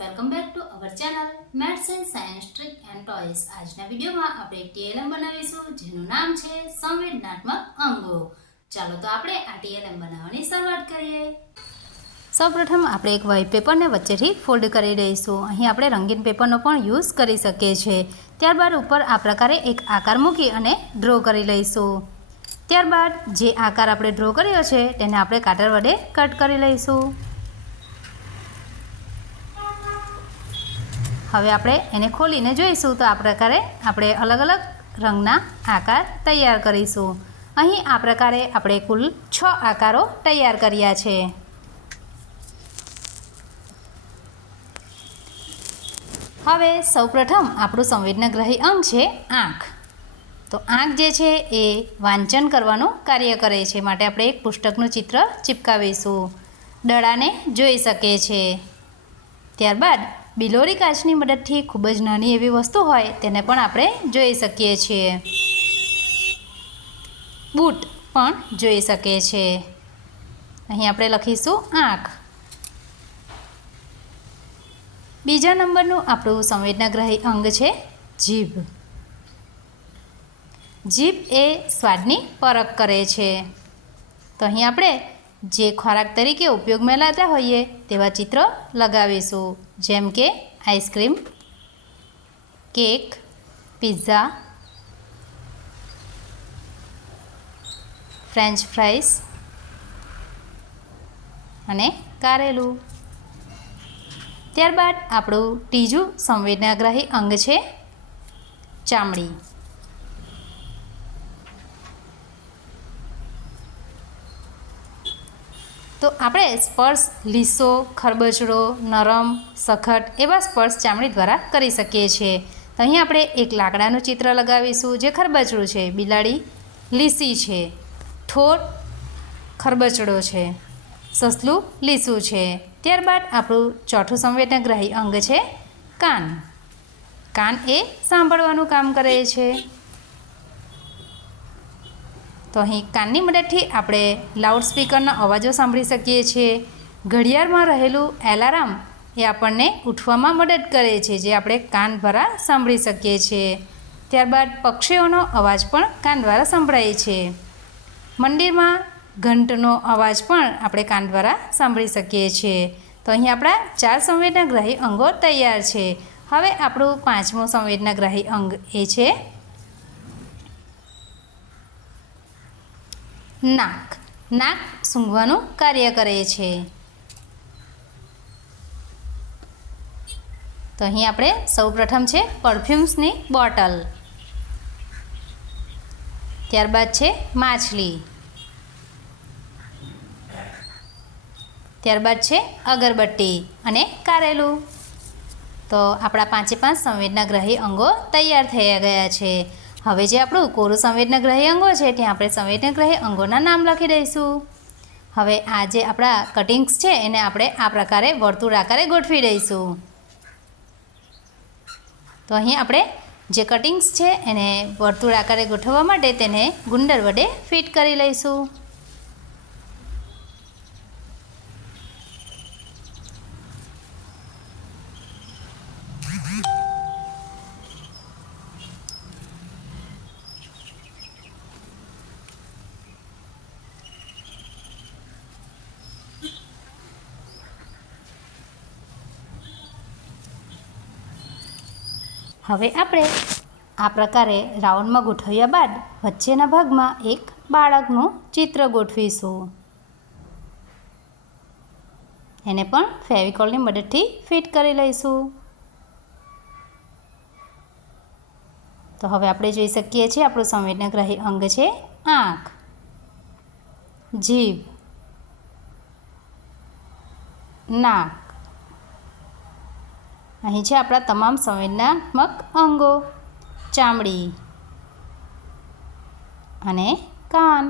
Welcome back to our channel maths and science trick and toys. આજના વિડીયોમાં આપણે એક ટીએલએમ બનાવીશું જેનું નામ છે સંવેદનાત્મક અંગો। ચાલો તો આપણે આ ટીએલએમ બનાવવાની શરૂઆત કરીએ। સૌપ્રથમ આપણે એક વ્હાઇટ પેપરને વચ્ચેથી ફોલ્ડ કરી દઈશું। અહીં આપણે રંગીન પેપરનો પણ યુઝ કરી શકીએ છીએ। ત્યારબાદ ઉપર આ પ્રકારે એક આકાર મૂકી અને ડ્રો કરી લઈશું। ત્યારબાદ જે આકાર આપણે ડ્રો કર્યો છે તેને આપણે કાતર વડે કટ કરી લઈશું। હવે આપણે એને ખોલીને જોઈશું તો આ પ્રકારે આપણે અલગ અલગ રંગના આકાર તૈયાર કરીશું। અહીં આ પ્રકારે આપણે કુલ 6 આકારો તૈયાર કર્યા છે। હવે સૌપ્રથમ આપણું સંવેદનાગ્રાહી અંગ છે આંખ। તો આંખ જે છે એ વાંચન કરવાનું કાર્ય કરે છે, માટે આપણે એક પુસ્તકનું ચિત્ર ચિપકાવીશું। દડાને જોઈ શકે છે। ત્યારબાદ બિલોરી કાચની મદદથી ખૂબ જ નાની એવી વસ્તુ હોય તેને પણ આપણે જોઈ શકીએ છીએ। બૂટ પણ જોઈ શકે છે। અહીં આપણે લખીશું આંખ। બીજા નંબરનું આપણું સંવેદનાગ્રાહી અંગ છે જીભ। જીભ એ સ્વાદની પરખ કરે છે। તો અહીં આપણે જે ખોરાક તરીકે ઉપયોગમાં લેતા હોઈએ તેવા ચિત્ર લગાવીશું, જેમ કે ice cream, cake, pizza, French fries અને કારેલું। ત્યારબાદ આપણું ત્રીજું સંવેદનાગ્રાહી અંગ છે ચામડી। તો આપણે સ્પર્શ લીસો, ખરબચડો, નરમ, સખત એવા સ્પર્શ ચામડી દ્વારા કરી શકીએ છીએ। તો અહીં આપણે એક લાકડાનું ચિત્ર લગાવીશું જે ખરબચડું છે, બિલાડી લીસી છે, ઠોઠ ખરબચડો છે, સસલું લીસું છે। ત્યારબાદ આપણું ચોથું સંવેદનાગ્રાહી અંગ છે કાન। કાન એ સાંભળવાનું કામ કરે છે। તો અહીં કાનની મદદથી આપણે લાઉડ સ્પીકરના અવાજો સાંભળી શકીએ છીએ। ઘડિયાળમાં રહેલું એલાર્મ એ આપણને ઉઠવામાં મદદ કરે છે, જે આપણે કાન દ્વારા સાંભળી શકીએ છીએ। ત્યારબાદ પક્ષીઓનો અવાજ પણ કાન દ્વારા સંભળાય છે। મંદિરમાં ઘંટનો અવાજ પણ આપણે કાન દ્વારા સાંભળી શકીએ છીએ। તો અહીં આપણા 4 સંવેદનાગ્રાહી અંગો તૈયાર છે। હવે આપણું 5મું સંવેદનાગ્રાહી અંગ એ છે નાક। નાક સૂંઘવાનું કાર્ય કરે છે। તો અહીં આપણે સૌપ્રથમ છે પરફ્યુમ્સની બોટલ, ત્યારબાદ છે માછલી, ત્યારબાદ છે અગરબત્તી અને કારેલું। તો આપણા 5 સંવેદનાગ્રાહી અંગો તૈયાર થઈ ગયા છે। હવે જે આપણું કોરું સંવેદનાગ્રાહી અંગો છે ત્યાં આપણે સંવેદનાગ્રાહી અંગોના નામ લખી દઈશું। હવે આ જે આપણા કટિંગ્સ છે એને આપણે આ પ્રકારે વર્તુળ આકારે ગોઠવી દઈશું। તો અહીં આપણે જે કટિંગ્સ છે એને વર્તુળ આકારે ગોઠવવા માટે તેને ગુંદર વડે ફિટ કરી લઈશું। હવે આપણે આ પ્રકારે રાઉન્ડમાં ગોઠવ્યા બાદ વચ્ચેના ભાગમાં એક બાળકનું ચિત્ર ગોઠવીશું। એને પણ ફેવિકોલની મદદથી ફિટ કરી લઈશું। તો હવે આપણે જોઈ શકીએ છીએ આપણું સંવેદનાગ્રાહી અંગ છે આંખ, જીભ, નાક। અહીં છે આપણા તમામ સંવેદનાત્મક અંગો, ચામડી અને કાન।